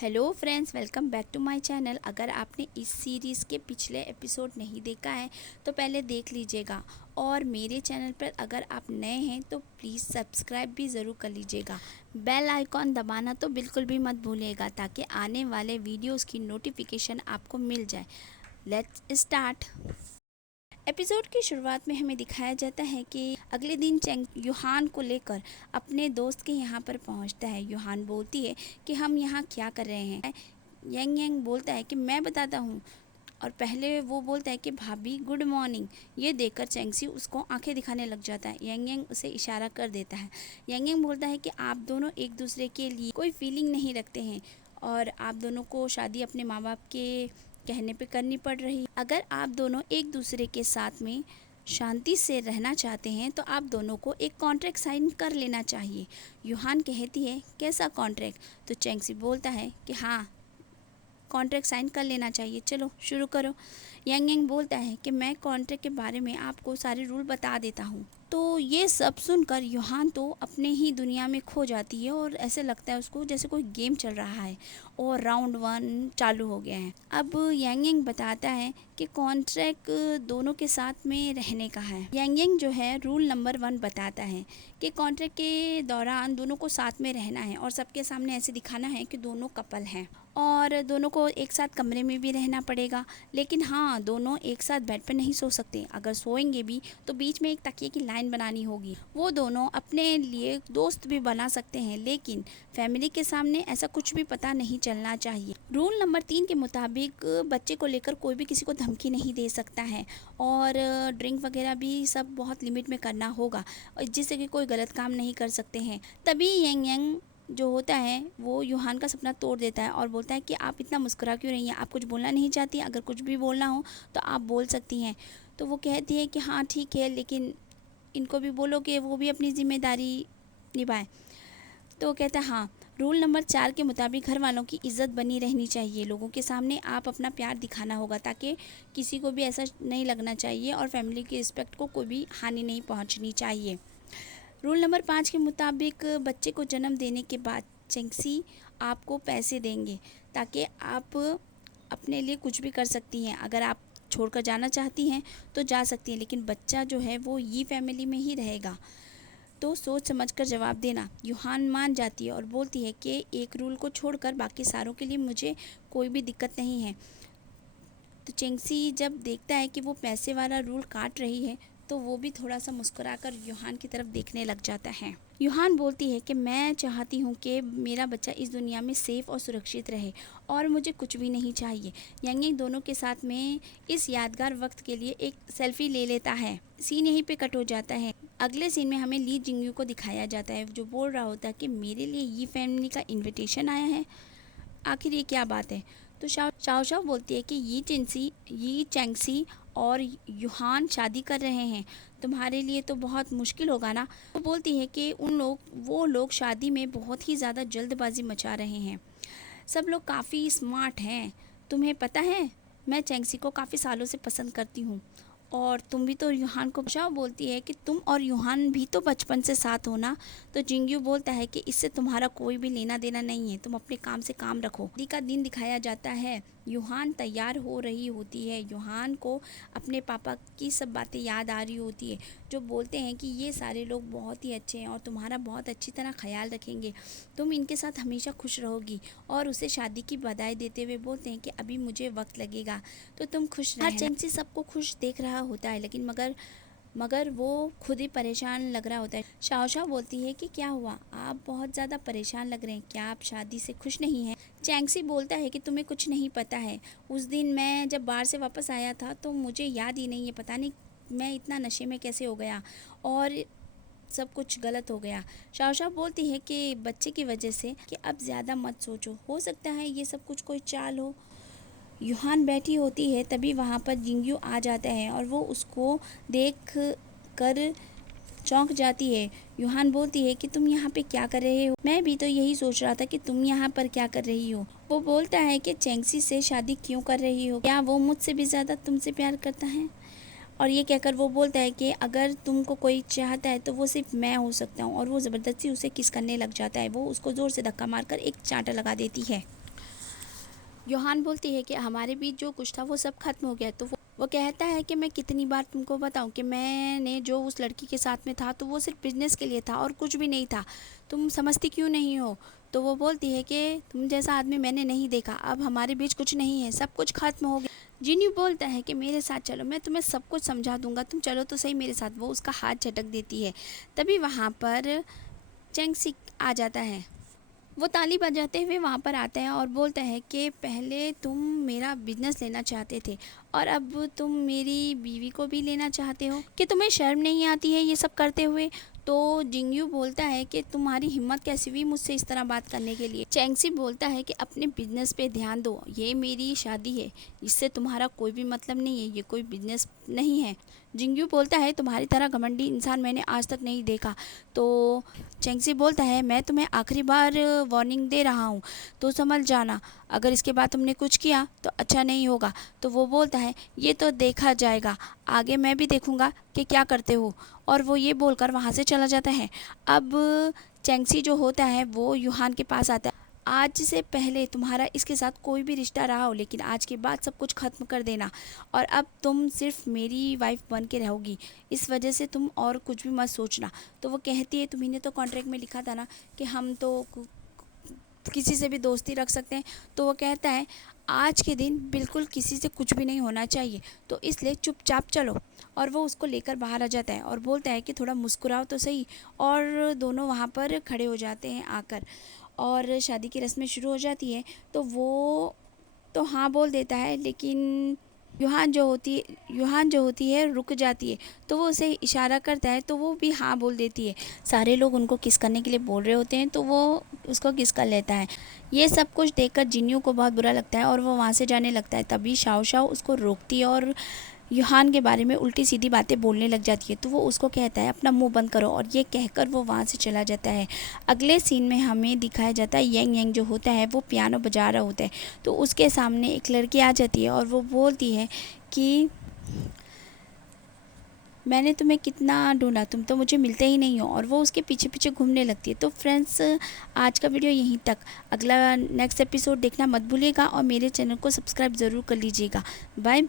Hello friends, welcome back to my channel. अगर आपने इस सीरीज़ के पिछले एपिसोड नहीं देखा है तो पहले देख लीजिएगा, और मेरे चैनल पर अगर आप नए हैं तो प्लीज़ सब्सक्राइब भी ज़रूर कर लीजिएगा। बेल आइकॉन दबाना तो बिल्कुल भी मत भूलिएगा ताकि आने वाले वीडियोस की नोटिफिकेशन आपको मिल जाए। Let's start. एपिसोड की शुरुआत में हमें दिखाया जाता है कि अगले दिन चेंग यूहान को लेकर अपने दोस्त के यहाँ पर पहुँचता है। यूहान बोलती है कि हम यहाँ क्या कर रहे हैं। यंग यंग बोलता है कि मैं बताता हूँ, और पहले वो बोलता है कि भाभी गुड मॉर्निंग। ये देखकर चेंगसी उसको आंखें दिखाने लग जाता है। यंग यंग उसे इशारा कर देता है। यंग यंग बोलता है कि आप दोनों एक दूसरे के लिए कोई फीलिंग नहीं रखते हैं और आप दोनों को शादी अपने माँ बाप के कहने पे करनी पड़ रही। अगर आप दोनों एक दूसरे के साथ में शांति से रहना चाहते हैं तो आप दोनों को एक कॉन्ट्रैक्ट साइन कर लेना चाहिए। यूहान कहती है कैसा कॉन्ट्रैक्ट? तो चेंगसी बोलता है कि हाँ, कॉन्ट्रैक्ट साइन कर लेना चाहिए, चलो शुरू करो। यंग यंग बोलता है कि मैं कॉन्ट्रैक्ट के बारे में आपको सारे रूल बता देता हूँ। तो ये सब सुनकर यूहान तो अपने ही दुनिया में खो जाती है और ऐसे लगता है उसको जैसे कोई गेम चल रहा है और राउंड 1 चालू हो गया है। अब यंग यंग बताता है कि कॉन्ट्रैक्ट दोनों के साथ में रहने का है। यंग यंग जो है रूल नंबर 1 बताता है कि कॉन्ट्रैक्ट के दौरान दोनों को साथ में रहना है और सबके सामने ऐसे दिखाना है कि दोनों कपल हैं और दोनों को एक साथ कमरे में भी रहना पड़ेगा। लेकिन हाँ, दोनों एक साथ बेड पर नहीं सो सकते। अगर सोएंगे भी तो बीच में एक तकिए की लाइन बनानी होगी। वो दोनों अपने लिए दोस्त भी बना सकते हैं, लेकिन फैमिली के सामने ऐसा कुछ भी पता नहीं चलना चाहिए। रूल नंबर 3 के मुताबिक बच्चे को लेकर कोई भी किसी को धमकी नहीं दे सकता है और ड्रिंक वगैरह भी सब बहुत लिमिट में करना होगा, जिससे कि कोई गलत काम नहीं कर सकते हैं। तभी यंग यंग जो होता है वो यूहान का सपना तोड़ देता है और बोलता है कि आप इतना मुस्कुरा क्यों रही हैं, आप कुछ बोलना नहीं चाहती? अगर कुछ भी बोलना हो तो आप बोल सकती हैं। तो वो कहती है कि हाँ ठीक है, लेकिन इनको भी बोलो कि वो भी अपनी जिम्मेदारी निभाएं। तो वो कहता है हाँ, रूल नंबर 4 के मुताबिक घर वालों की इज्जत बनी रहनी चाहिए। लोगों के सामने आप अपना प्यार दिखाना होगा ताकि किसी को भी ऐसा नहीं लगना चाहिए और फैमिली की रिस्पेक्ट को कोई भी हानि नहीं पहुंचनी चाहिए। रूल नंबर 5 के मुताबिक बच्चे को जन्म देने के बाद चेंगसी आपको पैसे देंगे ताकि आप अपने लिए कुछ भी कर सकती हैं। अगर आप छोड़कर जाना चाहती हैं तो जा सकती हैं, लेकिन बच्चा जो है वो ये फैमिली में ही रहेगा। तो सोच समझकर जवाब देना। यूहान मान जाती है और बोलती है कि एक रूल को छोड़कर बाकी सारों के लिए मुझे कोई भी दिक्कत नहीं है। तो चेंगसी जब देखता है कि वो पैसे वाला रूल काट रही है तो वो भी थोड़ा सा मुस्कुराकर यूहान की तरफ देखने लग जाता है। यूहान बोलती है कि मैं चाहती हूँ कि मेरा बच्चा इस दुनिया में सेफ और सुरक्षित रहे और मुझे कुछ भी नहीं चाहिए। यंग यंग दोनों के साथ में इस यादगार वक्त के लिए एक सेल्फी ले लेता है। सीन यहीं पे कट हो जाता है। अगले सीन में हमें ली जिंगयू को दिखाया जाता है जो बोल रहा होता है कि मेरे लिए ये फैमिली का इन्विटेशन आया है, आखिर ये क्या बात है? तो शाओ शाओ बोलती है कि ये चैंगसी और यूहान शादी कर रहे हैं, तुम्हारे लिए तो बहुत मुश्किल होगा ना। वो बोलती है कि वो लोग शादी में बहुत ही ज़्यादा जल्दबाजी मचा रहे हैं। सब लोग काफ़ी स्मार्ट हैं, तुम्हें पता है मैं चैंगसी को काफ़ी सालों से पसंद करती हूँ और तुम भी तो यूहान को। शाओ बोलती है कि तुम और यूहान भी तो बचपन से साथ हो ना। तो जिंगयू बोलता है कि इससे तुम्हारा कोई भी लेना देना नहीं है, तुम अपने काम से काम रखो। दी का दिन दिखाया जाता है। यूहान तैयार हो रही होती है। यूहान को अपने पापा की सब बातें याद आ रही होती है जो बोलते हैं कि ये सारे लोग बहुत ही अच्छे हैं और तुम्हारा बहुत अच्छी तरह ख्याल रखेंगे, तुम इनके साथ हमेशा खुश रहोगी। और उसे शादी की बधाई देते हुए बोलते हैं कि अभी मुझे वक्त लगेगा तो तुम खुश रहना। चेंगसी सबको खुश देख रहा होता है, लेकिन मगर वो खुद ही परेशान लग रहा होता है। शाओ शाओ बोलती है कि क्या हुआ, आप बहुत ज़्यादा परेशान लग रहे हैं, क्या आप शादी से खुश नहीं हैं? चैंगसी बोलता है कि तुम्हें कुछ नहीं पता है, उस दिन मैं जब बाहर से वापस आया था तो मुझे याद ही नहीं है, पता नहीं मैं इतना नशे में कैसे हो गया और सब कुछ गलत हो गया। शाओ शाओ बोलती है कि बच्चे की वजह से कि अब ज़्यादा मत सोचो, हो सकता है ये सब कुछ कोई चाल हो। यूहान बैठी होती है, तभी वहाँ पर जिंगयू आ जाता है और वो उसको देख कर चौंक जाती है। यूहान बोलती है कि तुम यहाँ पे क्या कर रहे हो? मैं भी तो यही सोच रहा था कि तुम यहाँ पर क्या कर रही हो। वो बोलता है कि चेंगसी से शादी क्यों कर रही हो, क्या वो मुझसे भी ज़्यादा तुमसे प्यार करता है? और ये कहकर वो बोलता है कि अगर तुमको कोई चाहता है तो वो सिर्फ मैं हो सकता हूँ, और वो ज़बरदस्ती उसे किस करने लग जाता है। वो उसको ज़ोर से धक्का मारकर एक चांटा लगा देती है। यूहान बोलती है कि हमारे बीच जो कुछ था वो सब खत्म हो गया। तो वो कहता है कि मैं कितनी बार तुमको बताऊं कि मैंने जो उस लड़की के साथ में था तो वो सिर्फ बिजनेस के लिए था और कुछ भी नहीं था, तुम समझती क्यों नहीं हो। तो वो बोलती है कि तुम जैसा आदमी मैंने नहीं देखा, अब हमारे बीच कुछ नहीं है, सब कुछ खत्म हो गया। जिन्यू बोलता है कि मेरे साथ चलो, मैं तुम्हें सब कुछ समझा दूंगा, तुम चलो तो सही मेरे साथ। वो उसका हाथ झटक देती है। तभी वहाँ पर चैंगसी आ जाता है। वो ताली बजाते हुए वहाँ पर आता है और बोलता है कि पहले तुम मेरा बिजनेस लेना चाहते थे और अब तुम मेरी बीवी को भी लेना चाहते हो, कि तुम्हें शर्म नहीं आती है ये सब करते हुए। तो जिंगयू बोलता है कि तुम्हारी हिम्मत कैसी हुई मुझसे इस तरह बात करने के लिए। चैंगसी बोलता है कि अपने बिजनेस पे ध्यान दो, ये मेरी शादी है, इससे तुम्हारा कोई भी मतलब नहीं है, ये कोई बिजनेस नहीं है। जिंगयू बोलता है तुम्हारी तरह घमंडी इंसान मैंने आज तक नहीं देखा। तो चैंगसी बोलता है मैं तुम्हें आखिरी बार वार्निंग दे रहा हूँ, तो समझ जाना, अगर इसके बाद तुमने कुछ किया तो अच्छा नहीं होगा। तो वो बोलता है ये तो देखा जाएगा, आगे मैं भी देखूँगा कि क्या करते हो। और वो ये बोलकर वहाँ से चला जाता है। अब चैंगसी जो होता है वो यूहान के पास आता है। आज से पहले तुम्हारा इसके साथ कोई भी रिश्ता रहा हो, लेकिन आज के बाद सब कुछ ख़त्म कर देना और अब तुम सिर्फ मेरी वाइफ बन के रहोगी, इस वजह से तुम और कुछ भी मत सोचना। तो वो कहती है तुम्ही ने तो कॉन्ट्रैक्ट में लिखा था ना कि हम तो किसी से भी दोस्ती रख सकते हैं। तो वो कहता है आज के दिन बिल्कुल किसी से कुछ भी नहीं होना चाहिए, तो इसलिए चुपचाप चलो। और वो उसको लेकर बाहर आ जाता है और बोलता है कि थोड़ा मुस्कुराओ तो सही। और दोनों वहाँ पर खड़े हो जाते हैं आकर और शादी की रस्में शुरू हो जाती है। तो वो तो हाँ बोल देता है, लेकिन यूहान जो होती है रुक जाती है। तो वो उसे इशारा करता है तो वो भी हाँ बोल देती है। सारे लोग उनको किस करने के लिए बोल रहे होते हैं तो वो उसको किस कर लेता है। ये सब कुछ देखकर जिन्यू को बहुत बुरा लगता है और वो वहाँ से जाने लगता है। तभी शाओ शाओ उसको रोकती है और यूहान के बारे में उल्टी सीधी बातें बोलने लग जाती है। तो वो उसको कहता है अपना मुंह बंद करो, और ये कहकर वो वहाँ से चला जाता है। अगले सीन में हमें दिखाया जाता है यंग यंग जो होता है वो पियानो बजा रहा होता है। तो उसके सामने एक लड़की आ जाती है और वो बोलती है कि मैंने तुम्हें कितना ढूंढा, तुम तो मुझे मिलते ही नहीं हो। और वो उसके पीछे पीछे घूमने लगती है। तो फ्रेंड्स आज का वीडियो यहीं तक, अगला नेक्स्ट एपिसोड देखना मत भूलिएगा और मेरे चैनल को सब्सक्राइब ज़रूर कर लीजिएगा। Bye bye.